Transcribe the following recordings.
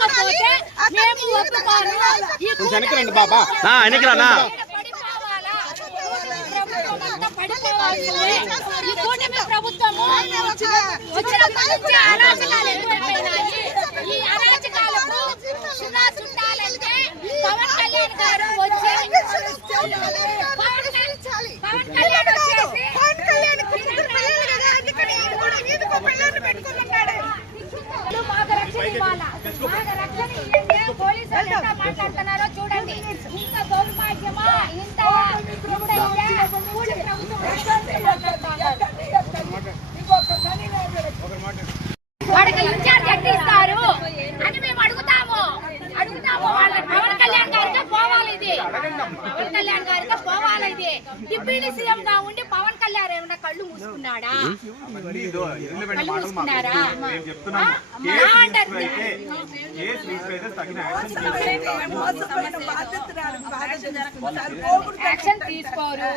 చేయకపోతే మేము ఒప్పుకోను. ఈ కూటమి ప్రభుత్వము వచ్చినప్పటి నుంచి అరాచకాలు ఎక్కువైపోయినాయి. ఈ అరాచకాలకు సున్నా చుట్టాలంటే పవన్ కళ్యాణ్ గారు వచ్చి పోలీసులు ఎంత మాట్లాడుతున్నారో చూడండి. ఇంత దౌర్భాగ్యమా, ఇంత వాడికి ఇన్ఛార్జ్ ఎట్లా ఇస్తారు అని మేము అడుగుతాము. వాళ్ళ పవన్ కళ్యాణ్ గారితో పోవాలి. ఇది పవన్ కళ్యాణ్ గారితో పోవాలి. ఇది డిప్యూటీ సీఎం గా ఉండి పవన్ కళ్యాణ్ ఏమన్నా కళ్ళు మూసుకున్నాడా? కళ్ళు మూసుకున్నారా? యాక్షన్ తీసుకోరు.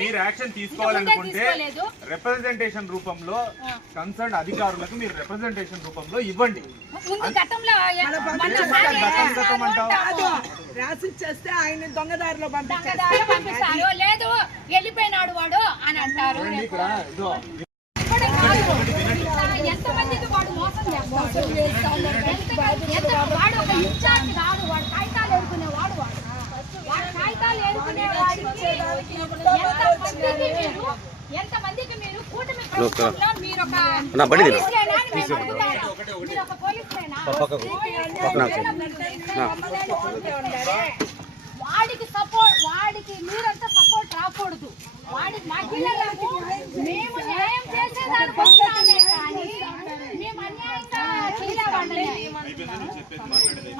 మీరు యాక్షన్ తీసుకోవాలనుకుంటే రిప్రజెంటేషన్ రూపంలో కన్సర్న్ అధికారులకు మీరు రిప్రజెంటేషన్ రూపంలో ఇవ్వండి. రాసిచ్చేస్తే ఆయన దొంగదారిలో పంపిస్తారు. లేదు వెళ్ళిపోయినాడు వాడు అని అంటారు. ఎంతమందికి వాడు మోసం చేస్తాడు? వాడు ఒక ఇన్ఛార్జ్ కాదు. వాడు కాగితాలు ఎదుర్కొనేవాడు. వాడు కాగితాలు ఎదుర్కొనేవాడికి ఎంతమందికి మీరు కూటమి ప్రభుత్వంలో మీరు ఒక వాడికి సపోర్ట్, వాడికి మీరంతా సపోర్ట్ రాకూడదు. వాడికి మహిళలకు మేము న్యాయం చేసేదానికి వస్తామే కానీ మేము అన్యాయంగా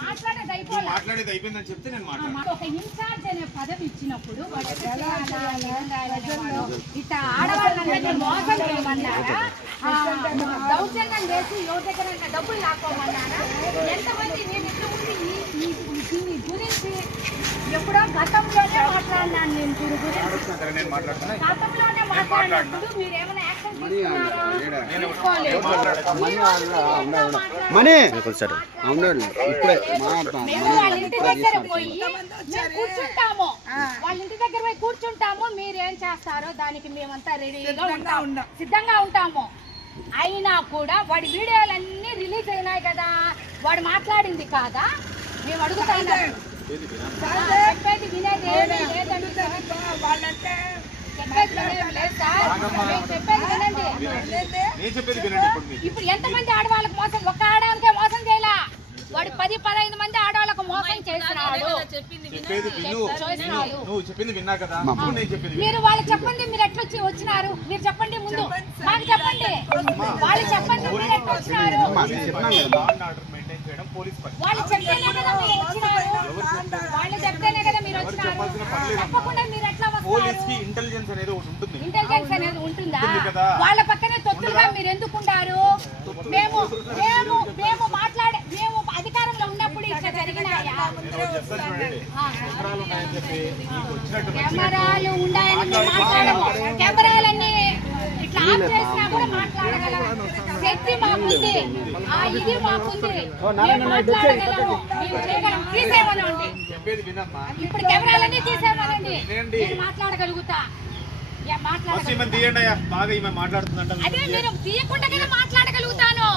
మాట్లాడేది అయిపోయిందని చెప్తే నేను ఒక ఇన్ఛార్జ్ అనే పదవి ఇచ్చినప్పుడు ఇట్లా ఆడవాళ్ళందరినీ మోసం చేయమన్నారా? దౌర్జన్యం చేసి ఎవరి దగ్గర డబ్బులు లాక్కోమన్నారా? ఎంతమంది నేను ఇంతకుముందు దీని గురించి ఎప్పుడో గతంలోనే మాట్లాడినాను. నేను దీని గురించి గతంలోనే మాట్లాడినప్పుడు మీరు ఏమైనా యాక్షన్ తీసుకున్నారా? మేము వాళ్ళ ఇంటి దగ్గర పోయి కూర్చుంటాము. వాళ్ళ ఇంటి దగ్గర పోయి కూర్చుంటాము. మీరేం చేస్తారో దానికి మేమంతా రెడీగా ఉంటాం, సిద్ధంగా ఉంటాము. అయినా కూడా వాడి వీడియోలన్నీ రిలీజ్ అయినాయి కదా, వాడు మాట్లాడింది కాదా? మేము అడుగుతాము. చెప్పేది వినేది ఏమీ లేదండి. వాళ్ళంటే ఇప్పుడు ఎంతమంది ఆడవాళ్ళకి మోసం? ఒక్క ఆడవాళ్ళకే మోసం చేయాల. వాడు 10-15 మంది ఆడవాళ్ళకు మోసం చేస్తున్నాడు. మీరు వాళ్ళు చెప్పండి, మీరు ఎట్లా వచ్చినారు? మీరు చెప్పండి, ముందు మాకు చెప్పండి. వాళ్ళు చెప్పండి, మీరు ఎట్లా వచ్చినారు? వాళ్ళు చెప్తేనే కదా మీరు వచ్చినారు. వాళ్ళు చెప్తేనే కదా మీరు వచ్చినారు. తప్పకుండా మీరు ఎట్లా వస్తారు? ఇంటెలిజెన్స్ అనేది ఉంటుందా? వాళ్ళ పక్కనే తొత్తులుగా మీరు ఎందుకుంటారు? మేము అధికారంలో ఉన్నప్పుడు ఇట్లా జరిగినాయా? కెమెరాలు ఉన్నాయని మేము మాట్లాడము. కెమెరాలన్నీ ఇట్లా ఆఫ్ చేసినా కూడా మాట్లాడగలం. శక్తి మాకుంది, ఆ ఇది మాకుంది, మాట్లాడగలము. తీసేమనండి, ఇప్పుడు కెమెరాలన్నీ తీసేమనండి, నేను మాట్లాడగలుగుతా. అదే మీరు తీయకుండా మాట్లాడగలుగుతాను.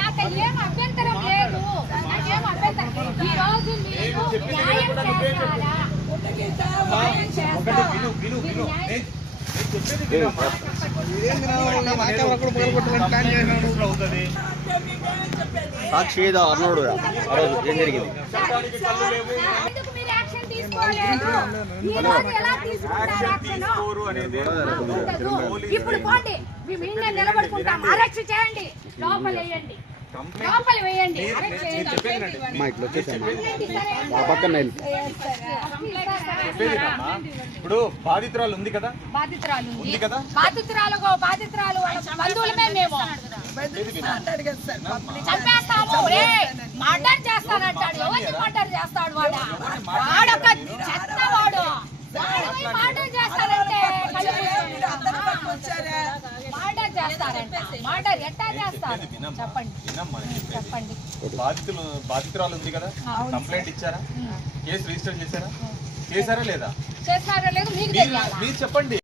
నాకు ఏం అభ్యంతరం లేదు. నాకేం అభ్యంతరం. ఈ రోజు మీరు న్యాయం చేస్తారా? సాక్షి ఏదో అన్నాడు ఆ రోజు ఏం జరిగింది? ఇప్పుడు పోండి, మేము నిలబడుకుంటాం. అరెస్ట్ చేయండి, లోపల వేయండి, లోపల వేయండి. ఇప్పుడు బాధితురాలు ఉంది కదా, బాధితురాలు వాళ్ళ బంధువులమే మేము చంపేస్తాము. మర్డర్ చేస్తానంటాడు. ఎవరిని మర్డర్ చేస్తాడు? వాడొక చెత్త వాడు. మర్డర్ చేస్తానంటే మర్డర్ చేస్తాడు. చేస్తారంట మర్డర్ ఎట్టా చేస్తారు చెప్పండి వినమ్మా నేను చెప్పేది. చెప్పండి బాధితురాలు ఉంది కదా, కంప్లైంట్ ఇచ్చారా, కేసు రిజిస్టర్ చేశారా లేదా చేస్తారో లేదు మీకు మీరు చెప్పండి.